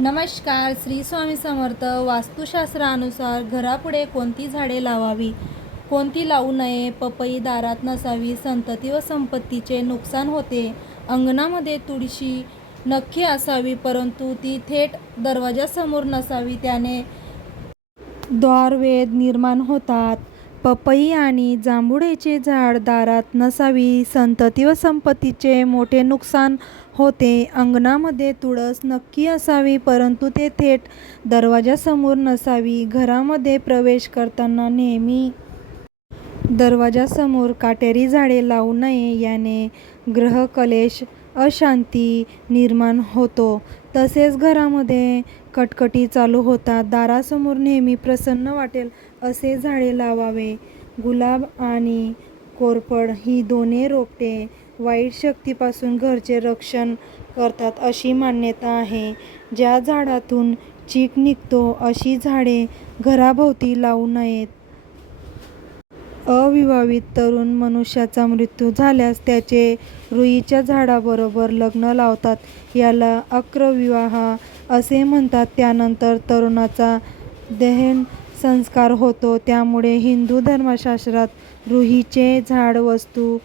नमस्कार श्री स्वामी समर्थ. वास्तुशास्त्रानुसार घरापुढे कोणती झाडे लावावी? कोणती लावू नये? पपई दारात नसावी. संतती व संपत्तीचे नुकसान होते. अंगणामध्ये तुळशी नक्की असावी परंतु ती थेट दरवाजासमोर नसावी त्याने द्वारवेध निर्माण होतात. पपई आणि जांभुळेचे झाड दारात नसावी संतती व संपत्तीचे मोठे नुकसान होते. अंगणामध्ये तुळस नक्की असावी परंतु ते थेट दरवाजासमोर नसावी. घरामध्ये प्रवेश करताना नेहमी दरवाजासमोर काटेरी झाडे लावू नये याने ग्रहकलेश अशांती निर्माण होतो. तसेच घरामध्ये कटकटी चालू होतात दारासमोर नेहमी प्रसन्न वाटेल असे झाडे लावावे. गुलाब आणि कोरफड ही दोन्ही रोपटे वाईट शक्तीपासून घरचे रक्षण करतात अशी मान्यता आहे. ज्या झाडातून चीक निघतो अशी झाडे घराभोवती लावू नयेत. अविवाहित तरुण मनुष्याचा मृत्यू झाल्यास त्याचे रुईच्या झाडाबरोबर लग्न लावतात. याला अक्रविवाह असे म्हणतात. त्यानंतर तरुणाचा दहन संस्कार होतो. त्यामुळे हिंदू धर्मशास्त्रात रुईचे झाड वस्तू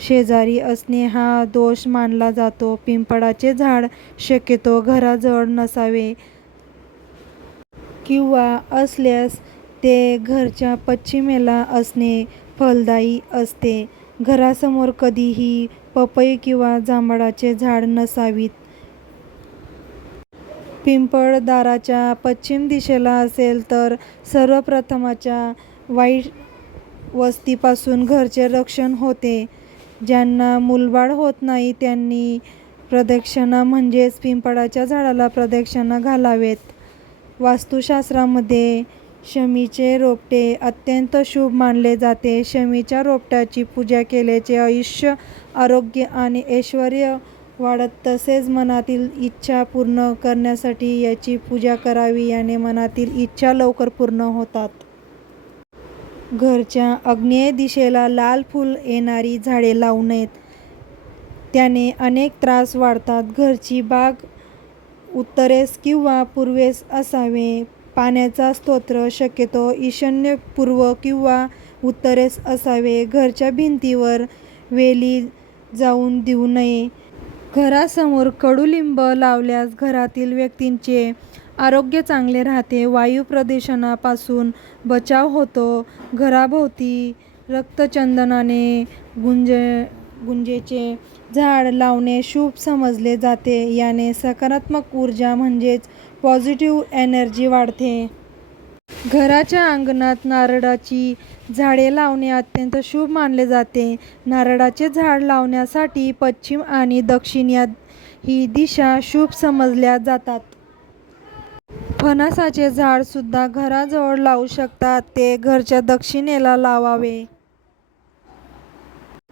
शेजारी असणे हा दोष मानला जातो. पिंपळाचे झाड शक्यतो घराजवळ नसावे किंवा असल्यास ते घरच्या पश्चिमेला असणे फलदायी असते. घरासमोर कधीही पपई किंवा जांभळाचे झाड नसावीत. पिंपळ दाराच्या पश्चिम दिशेला असेल तर सर्वप्रथमच्या वाईट वस्तीपासून घरचे रक्षण होते. ज्यांना मूलबाळ होत नाही त्यांनी प्रदक्षिणा म्हणजेच पिंपळाच्या झाडाला प्रदक्षिणा घालावेत. वास्तुशास्त्रामध्ये शमीचे रोपटे अत्यंत शुभ मानले जाते. शमीच्या रोपट्याची पूजा केल्याचे आयुष्य आरोग्य आणि ऐश्वर वाढत तसेच मनातील इच्छा पूर्ण करण्यासाठी याची पूजा करावी याने मनातील इच्छा लवकर पूर्ण होतात. घरच्या आग्नेय दिशेला लाल फूल येणारी झाडे लावू नयेत. त्याने अनेक त्रास वाढतात. घरची बाग उत्तरेस किंवा पूर्वेस असावे. पाण्याचा स्तोत्र शक्यतो ईशान्यपूर्व किंवा उत्तरेस असावे. घराच्या भिंतीवर वेली जाऊन देऊ नये. घरासमोर कडुलिंब लावल्यास घरातील व्यक्तींचे आरोग्य चांगले राहते. वायू प्रदूषणापासून बचाव होतो. घराभोवती रक्तचंदनाने गुंज गुंजेचे झाड लावणे शुभ समजले जाते. याने सकारात्मक ऊर्जा म्हणजेच पॉझिटिव्ह एनर्जी वाढते. घराच्या अंगणात नारळाची झाडे लावणे अत्यंत शुभ मानले जाते. नारळाचे झाड लावण्यासाठी पश्चिम आणि दक्षिण या ही दिशा शुभ समजल्या जातात. फणसाचे झाडसुद्धा घराजवळ लावू शकतात. ते घरच्या दक्षिणेला लावावे.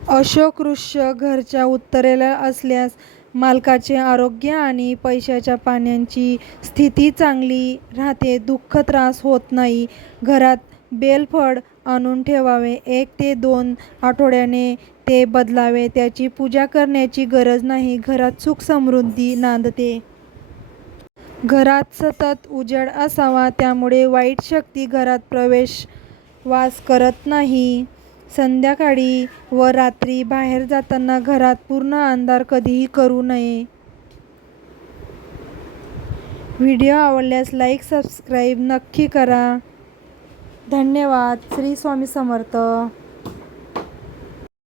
अशोक वृक्ष घरच्या उत्तरेला असल्यास मालकाचे आरोग्य आणि पैशाच्या पाण्याची स्थिती चांगली राहते दुःख त्रास होत नाही. घरात बेलफळ आणून ठेवावे एक ते दोन आठवड्याने ते बदलावे त्याची पूजा करण्याची गरज नाही घरात सुख समृद्धी नांदते. घरात सतत उजेड असावा त्यामुळे वाईट शक्ती घरात प्रवेश वास करत नाही. संध्याकाळी व रात्री बाहेर जाताना घरात पूर्ण अंधार कधीही करू नये. व्हिडिओ आवडल्यास लाईक सबस्क्राईब नक्की करा. धन्यवाद. श्री स्वामी समर्थ.